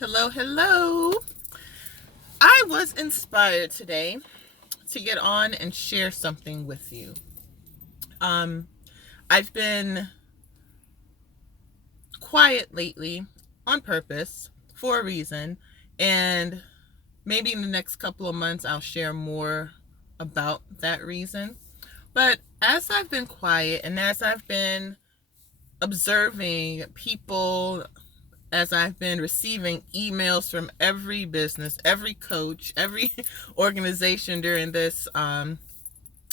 Hello, hello. I was inspired today to get on and share something with you. Um, I've been quiet lately on purpose for a reason, and maybe in the next couple of months I'll share more about that reason. But as I've been quiet and as I've been observing people, as I've been receiving emails from every business, every coach, every organization during this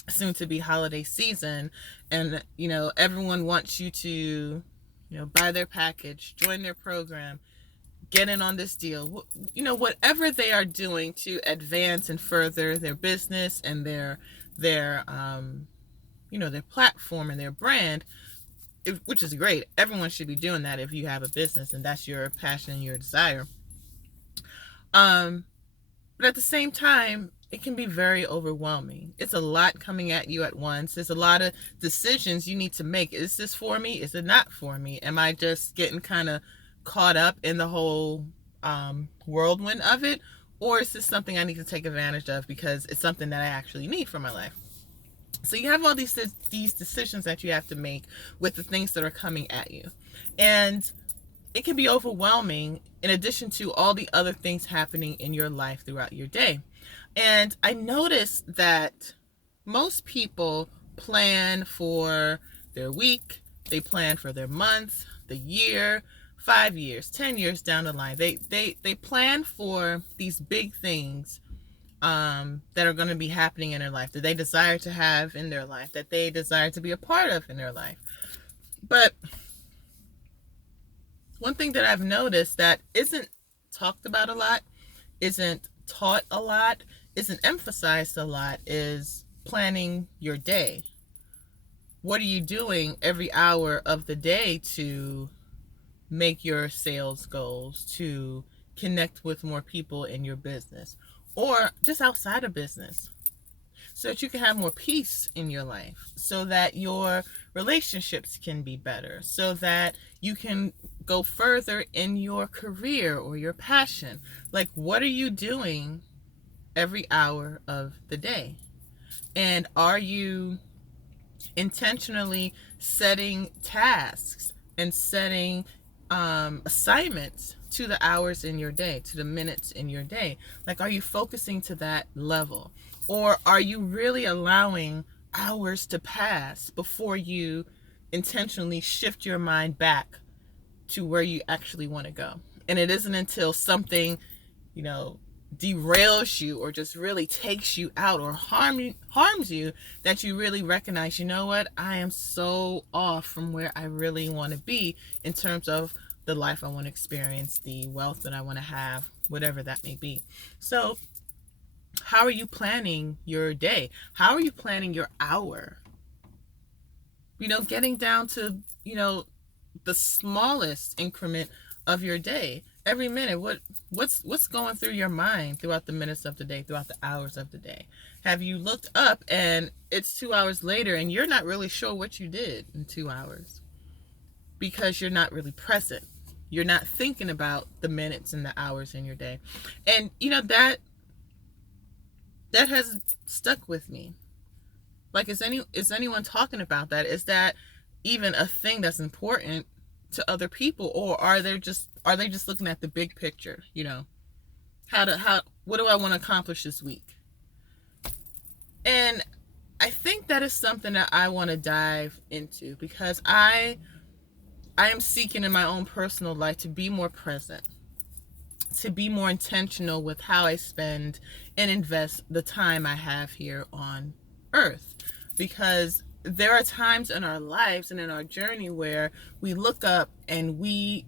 soon to be holiday season, and everyone wants you to buy their package, join their program, get in on this deal, whatever they are doing to advance and further their business and their platform and their brand, which is great. Everyone should be doing that if you have a business and that's your passion and your desire. Um, but at the same time, it can be very overwhelming. It's a lot coming at you at once. There's a lot of decisions you need to make. Is this for me? Is it not for me? Am I just getting kind of caught up in the whole whirlwind of it? Or is this something I need to take advantage of because it's something that I actually need for my life? So you have all these decisions that you have to make with the things that are coming at you. And it can be overwhelming in addition to all the other things happening in your life throughout your day. And I noticed that most people plan for their week, they plan for their month, the year, 5 years, 10 years down the line. They plan for these big things that are going to be happening in their life, that they desire to have in their life, that they desire to be a part of in their life. But one thing that I've noticed that isn't talked about a lot, isn't taught a lot, isn't emphasized a lot is planning your day. What are you doing every hour of the day to make your sales goals, to connect with more people in your business or just outside of business, so that you can have more peace in your life, so that your relationships can be better, so that you can go further in your career or your passion? Like, what are you doing every hour of the day? And are you intentionally setting tasks and setting assignments to the hours in your day, to the minutes in your day? Like, are you focusing to that level? Or are you really allowing hours to pass before you intentionally shift your mind back to where you actually want to go? And it isn't until something, you know, derails you or just really takes you out or harms you that you really recognize, you know what, I am so off from where I really want to be in terms of the life I want to experience, the wealth that I want to have, whatever that may be. So how are you planning your day? How are you planning your hour? Getting down to, the smallest increment of your day. Every minute, what's going through your mind throughout the minutes of the day, throughout the hours of the day? Have you looked up and it's 2 hours later and you're not really sure what you did in 2 hours because you're not really present? You're not thinking about the minutes and the hours in your day. And that has stuck with me. Like, is anyone talking about that? Is that even a thing that's important to other people, or are they just looking at the big picture? What do I want to accomplish this week? And I think that is something that I want to dive into, because I am seeking in my own personal life to be more present, to be more intentional with how I spend and invest the time I have here on earth. Because there are times in our lives and in our journey where we look up and we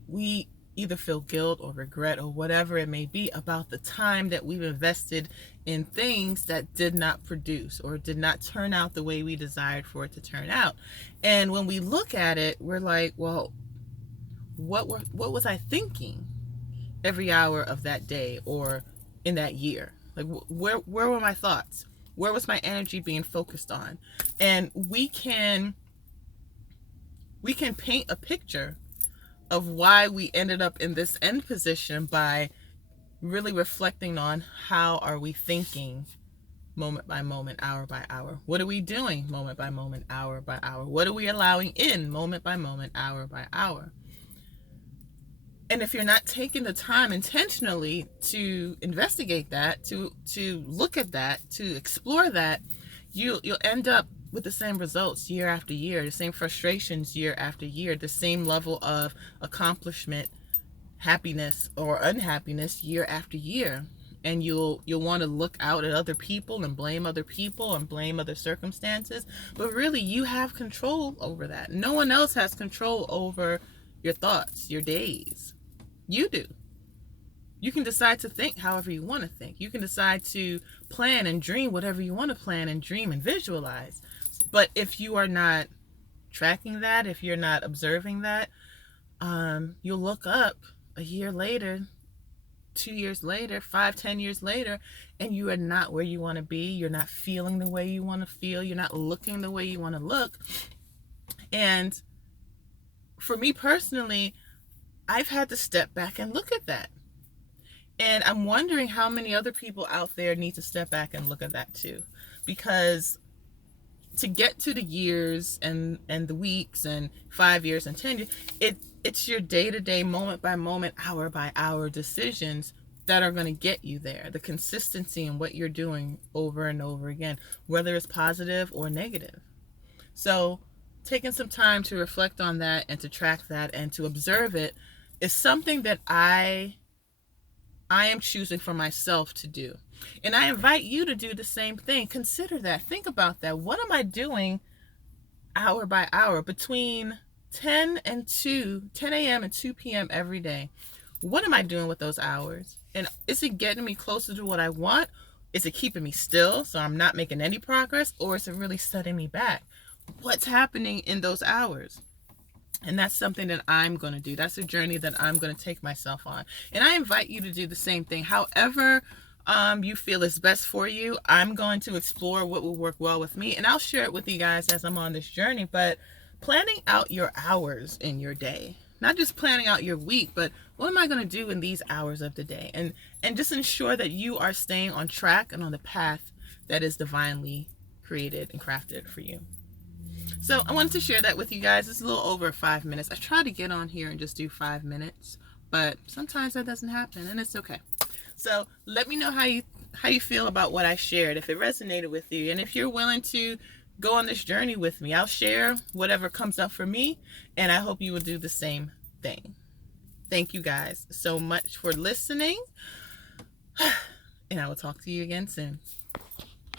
either feel guilt or regret or whatever it may be about the time that we've invested in things that did not produce or did not turn out the way we desired for it to turn out. And when we look at it, we're like, well, what was I thinking every hour of that day or in that year? Like, where were my thoughts? Where was my energy being focused on? And we can paint a picture of why we ended up in this end position by really reflecting on how are we thinking moment by moment, hour by hour. What are we doing moment by moment, hour by hour? What are we allowing in moment by moment, hour by hour? And if you're not taking the time intentionally to investigate that, to look at that, to explore that, you'll end up with the same results year after year, the same frustrations year after year, the same level of accomplishment, happiness or unhappiness year after year. And you'll want to look out at other people and blame other people and blame other circumstances, but really you have control over that. No one else has control over your thoughts, your days. You do. You can decide to think however you want to think. You can decide to plan and dream whatever you want to plan and dream and visualize. But if you are not tracking that, if you're not observing that, you'll look up a year later, 2 years later, 5, 10 years later, and you are not where you want to be. You're not feeling the way you want to feel. You're not looking the way you want to look. And for me personally, I've had to step back and look at that. And I'm wondering how many other people out there need to step back and look at that too. Because to get to the years and the weeks and 5 years and 10 years, it's your day-to-day, moment by moment, hour by hour decisions that are going to get you there. The consistency in what you're doing over and over again, whether it's positive or negative. So taking some time to reflect on that and to track that and to observe it is something that I am choosing for myself to do. And I invite you to do the same thing. Consider that. Think about that. What am I doing hour by hour between 10 a.m. and 2 p.m. every day? What am I doing with those hours? And is it getting me closer to what I want? Is it keeping me still so I'm not making any progress? Or is it really setting me back? What's happening in those hours? And that's something that I'm going to do. That's a journey that I'm going to take myself on. And I invite you to do the same thing. However you feel is best for you, I'm going to explore what will work well with me. And I'll share it with you guys as I'm on this journey. But planning out your hours in your day, not just planning out your week, but what am I going to do in these hours of the day? And just ensure that you are staying on track and on the path that is divinely created and crafted for you. So I wanted to share that with you guys. It's a little over 5 minutes. I try to get on here and just do 5 minutes, but sometimes that doesn't happen, and it's okay. So let me know how you feel about what I shared, if it resonated with you, and if you're willing to go on this journey with me. I'll share whatever comes up for me, and I hope you will do the same thing. Thank you guys so much for listening, and I will talk to you again soon.